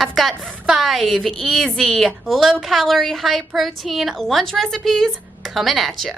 I've got 5 easy, low-calorie, high-protein lunch recipes coming at you.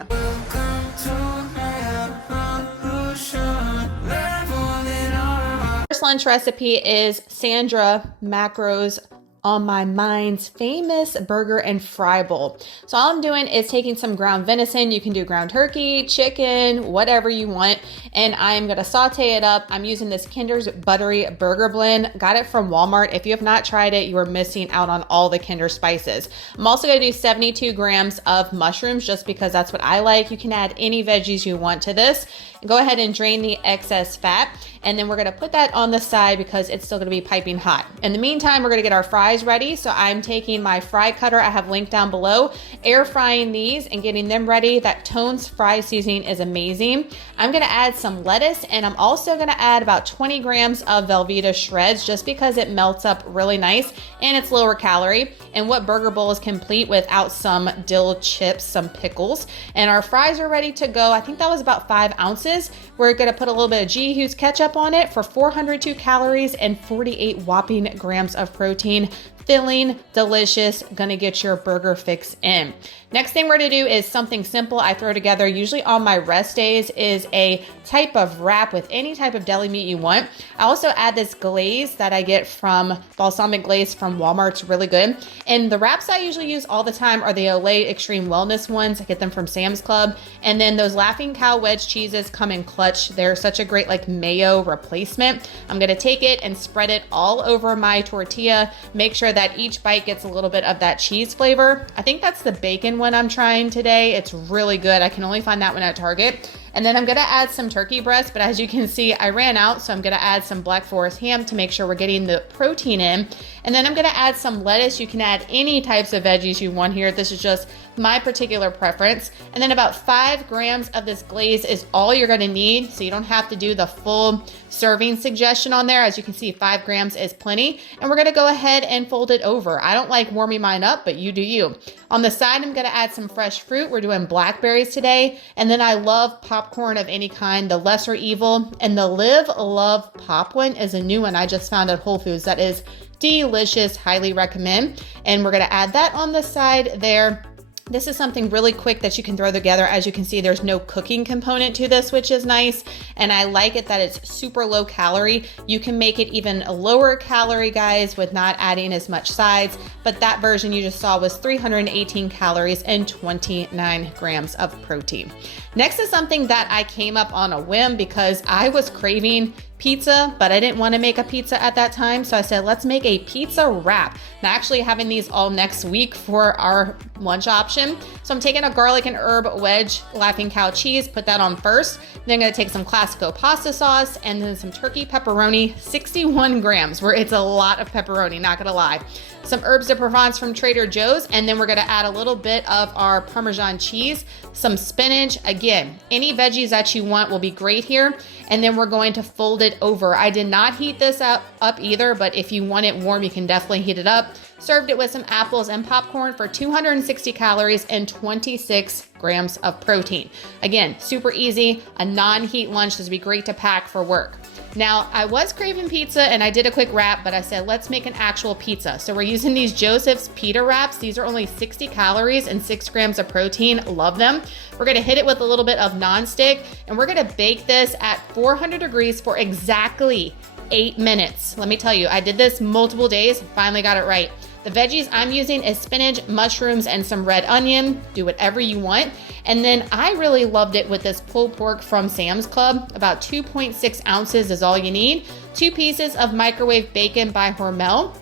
First lunch recipe is Sandra Macros on my mind's famous burger and fry bowl. So all I'm doing is taking some ground venison. You can do ground turkey, chicken, whatever you want. And I'm gonna saute it up. I'm using this Kinder's Buttery Burger Blend. Got it from Walmart. If you have not tried it, you are missing out on all the Kinder spices. I'm also gonna do 72 grams of mushrooms just because that's what I like. You can add any veggies you want to this. Go ahead and drain the excess fat. And then we're gonna put that on the side because it's still gonna be piping hot. In the meantime, we're gonna get our fries ready. So I'm taking my fry cutter, I have linked down below, air frying these and getting them ready. That Tone's fry seasoning is amazing. I'm gonna add some lettuce, and I'm also gonna add about 20 grams of Velveeta shreds just because it melts up really nice and it's lower calorie. And what burger bowl is complete without some dill chips, some pickles? And our fries are ready to go. I think that was about 5 ounces. We're gonna put a little bit of G. Hughes ketchup on it for 402 calories and 48 whopping grams of protein. Filling, delicious, gonna get your burger fix in. Next thing we're gonna do is something simple I throw together usually on my rest days is a type of wrap with any type of deli meat you want. I also add this glaze that I get from Balsamic Glaze from Walmart. It's really good. And the wraps I usually use all the time are the Olay Xtreme Wellness ones. I get them from Sam's Club. And then those Laughing Cow Wedge cheeses come in clutch. They're such a great like mayo replacement. I'm gonna take it and spread it all over my tortilla. Make sure that each bite gets a little bit of that cheese flavor. I think that's the bacon one I'm trying today. It's really good. I can only find that one at Target. And then I'm gonna add some turkey breast, but as you can see, I ran out, so I'm gonna add some Black Forest ham to make sure we're getting the protein in. And then I'm gonna add some lettuce. You can add any types of veggies you want here. This is just my particular preference. And then about 5 grams of this glaze is all you're gonna need, so you don't have to do the full serving suggestion on there. As you can see, 5 grams is plenty. And we're gonna go ahead and fold it over. I don't like warming mine up, but you do you. On the side, I'm gonna add some fresh fruit. We're doing blackberries today. And then I love popcorn of any kind, the lesser evil. And the Live Love Pop one is a new one I just found at Whole Foods that is delicious, highly recommend. And we're gonna add that on the side there. This is something really quick that you can throw together. As you can see, there's no cooking component to this, which is nice. And I like it that it's super low calorie. You can make it even a lower calorie, guys, with not adding as much sides. But that version you just saw was 318 calories and 29 grams of protein. Next is something that I came up on a whim because I was craving pizza, but I didn't want to make a pizza at that time. So I said, let's make a pizza wrap. I'm actually having these all next week for our lunch option. So I'm taking a garlic and herb wedge Laughing Cow cheese, put that on first. Then I'm gonna take some Classico pasta sauce and then some turkey pepperoni, 61 grams, where it's a lot of pepperoni, not gonna lie. Some herbs de Provence from Trader Joe's, and then we're gonna add a little bit of our Parmesan cheese, some spinach. Again, any veggies that you want will be great here. And then we're going to fold it over. I did not heat this up either, but if you want it warm, you can definitely heat it up. Served it with some apples and popcorn for 260 calories and 26 grams of protein. Again, super easy, a non-heat lunch. This would be great to pack for work. Now, I was craving pizza and I did a quick wrap, but I said, let's make an actual pizza. So we're using these Joseph's pita wraps. These are only 60 calories and 6 grams of protein. Love them. We're gonna hit it with a little bit of nonstick and we're gonna bake this at 400 degrees for exactly 8 minutes. Let me tell you, I did this multiple days, finally got it right. The veggies I'm using is spinach, mushrooms, and some red onion. Do whatever you want. And then I really loved it with this pulled pork from Sam's Club. About 2.6 ounces is all you need. 2 pieces of microwave bacon by Hormel.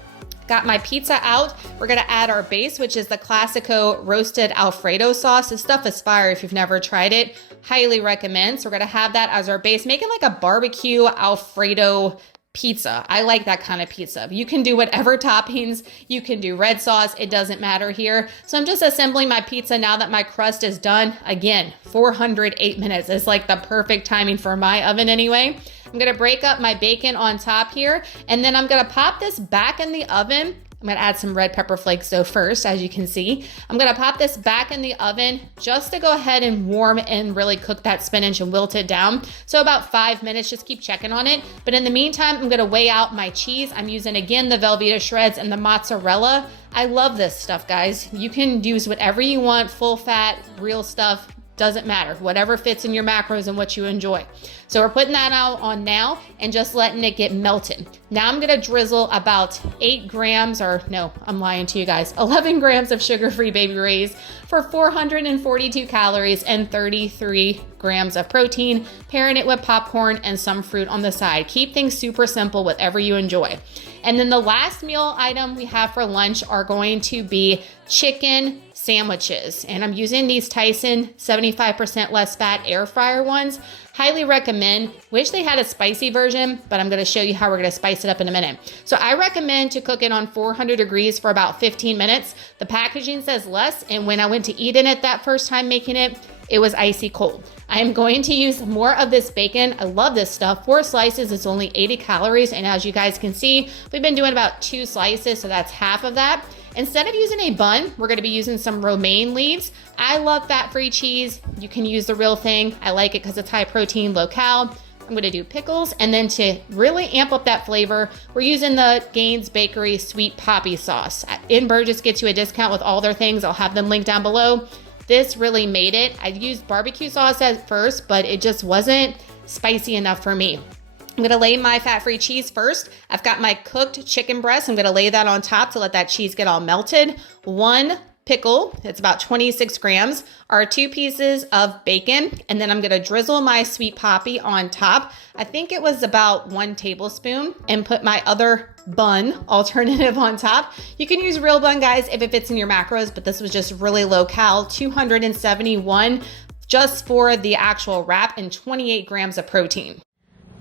Got my pizza out. We're gonna add our base, which is the Classico roasted Alfredo sauce. This stuff is fire if you've never tried it. Highly recommend. So we're gonna have that as our base, making like a barbecue Alfredo pizza. I like that kind of pizza. You can do whatever toppings. You can do red sauce. It doesn't matter here. So I'm just assembling my pizza now that my crust is done. Again, 408 minutes is like the perfect timing for my oven anyway. I'm gonna break up my bacon on top here, and then I'm gonna pop this back in the oven. I'm gonna add some red pepper flakes though first, as you can see. I'm gonna pop this back in the oven just to go ahead and warm and really cook that spinach and wilt it down. So about 5 minutes, just keep checking on it. But in the meantime, I'm gonna weigh out my cheese. I'm using, again, the Velveeta shreds and the mozzarella. I love this stuff, guys. You can use whatever you want, full fat, real stuff, doesn't matter. Whatever fits in your macros and what you enjoy. So we're putting that out on now and just letting it get melted. Now I'm gonna drizzle about 8 grams, or no, I'm lying to you guys, 11 grams of sugar-free Baby Ray's for 442 calories and 33 grams of protein, pairing it with popcorn and some fruit on the side. Keep things super simple, whatever you enjoy. And then the last meal item we have for lunch are going to be chicken sandwiches. And I'm using these Tyson 75% less fat air fryer ones. Highly recommend. Wish they had a spicy version, but I'm gonna show you how we're gonna spice it up in a minute. So I recommend to cook it on 400 degrees for about 15 minutes. The packaging says less, and when I went to eat in it that first time making it, it was icy cold. I am going to use more of this bacon. I love this stuff. 4 slices is only 80 calories, and as you guys can see, we've been doing about 2 slices, so that's half of that. Instead of using a bun, we're gonna be using some romaine leaves. I love fat-free cheese. You can use the real thing. I like it because it's high protein, low cal. I'm gonna do pickles, and then to really amp up that flavor, we're using the Gaines Bakery Sweet Poppy Sauce. In Burgess gets you a discount with all their things. I'll have them linked down below. This really made it. I used barbecue sauce at first, but it just wasn't spicy enough for me. I'm gonna lay my fat-free cheese first. I've got my cooked chicken breast. I'm gonna lay that on top to let that cheese get all melted. 1 pickle, it's about 26 grams, are 2 pieces of bacon, and then I'm gonna drizzle my sweet poppy on top. I think it was about 1 tablespoon, and put my other bun alternative on top. You can use real bun, guys, if it fits in your macros, but this was just really low cal, 271 just for the actual wrap, and 28 grams of protein.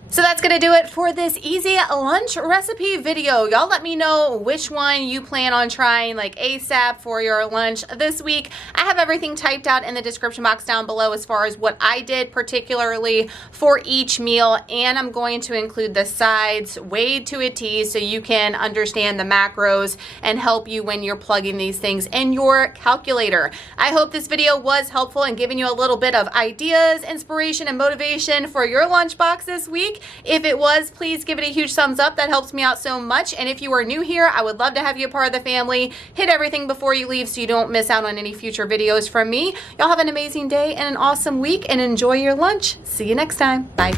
So that's gonna do it for this easy lunch recipe video. Y'all let me know which one you plan on trying like ASAP for your lunch this week. I have everything typed out in the description box down below as far as what I did particularly for each meal, and I'm going to include the sides weighed to a T so you can understand the macros and help you when you're plugging these things in your calculator. I hope this video was helpful in giving you a little bit of ideas, inspiration, and motivation for your lunchbox this week. If it was, please give it a huge thumbs up. That helps me out so much. And if you are new here, I would love to have you a part of the family. Hit everything before you leave so you don't miss out on any future videos from me. Y'all have an amazing day and an awesome week, and enjoy your lunch. See you next time. Bye.